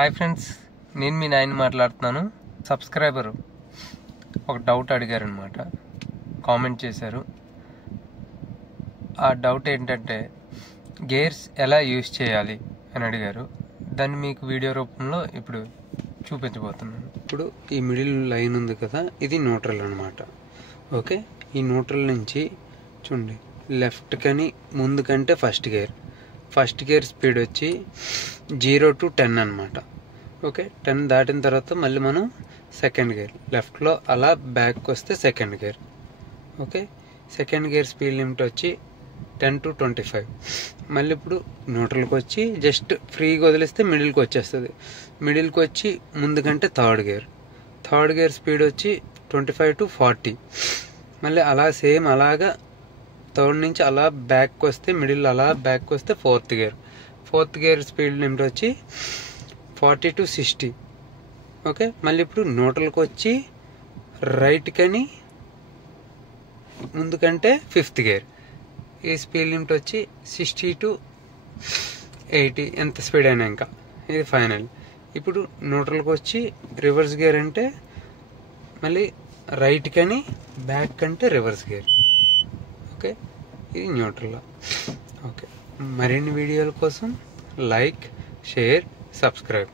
Hi friends, నేను మీ నాయన మాట్లాడుతున్నాను. సబ్స్క్రైబర్ ఒక డౌట్ అడిగారనమాట, కామెంట్ చేశారు. ఆ డౌట్ ఏంటంటే గేర్స్ ఎలా యూజ్ చేయాలి అని అడిగారు. దాన్ని మీకు వీడియో రూపంలో ఇప్పుడు చూపించబోతున్నాను. ఇప్పుడు ఈ మిడిల్ లైన్ ఉంది కదా, ఇది న్యూట్రల్ అనమాట. ఓకే, ఈ న్యూట్రల్ నుంచి చూడండి, లెఫ్ట్ కని ముందు కంటే ఫస్ట్ గేర్ స్పీడ్ వచ్చి 0 to 10 అనమాట. ఓకే, 10 దాటిన తర్వాత మళ్ళీ మనం సెకండ్ గేర్, లెఫ్ట్లో అలా బ్యాక్ వస్తే second gear. Okay, second gear speed limit వచ్చి 10 to 25. మళ్ళీ ఇప్పుడు న్యూట్రల్కి వచ్చి జస్ట్ ఫ్రీగా వదిలేస్తే మిడిల్కి వచ్చేస్తుంది. మిడిల్కి వచ్చి ముందు కంటే థర్డ్ గేర్ స్పీడ్ వచ్చి 25 to 40. మళ్ళీ అలా సేమ్ అలాగా థర్డ్ నుంచి అలా బ్యాక్ వస్తే మిడిల్ అలా బ్యాక్ వస్తే ఫోర్త్ గేర్ స్పీడ్ లిమిట్ వచ్చి 40 to 60. ఓకే, మళ్ళీ ఇప్పుడు న్యూట్రల్కి వచ్చి రైట్ కని ముందు కంటే ఫిఫ్త్ గేర్, ఈ స్పీడ్ లిమిట్ వచ్చి 60 to 80, ఎంత స్పీడ్ అయినా ఇంకా. ఇది ఫైనల్. ఇప్పుడు న్యూట్రల్కి వచ్చి రివర్స్ గేర్ అంటే మళ్ళీ రైట్ కని బ్యాక్ కంటే రివర్స్ గేర్. ఓకే, ఇది న్యూట్రల్. ఓకే, మరిన్ని వీడియోల కోసం లైక్, షేర్, సబ్స్క్రైబ్.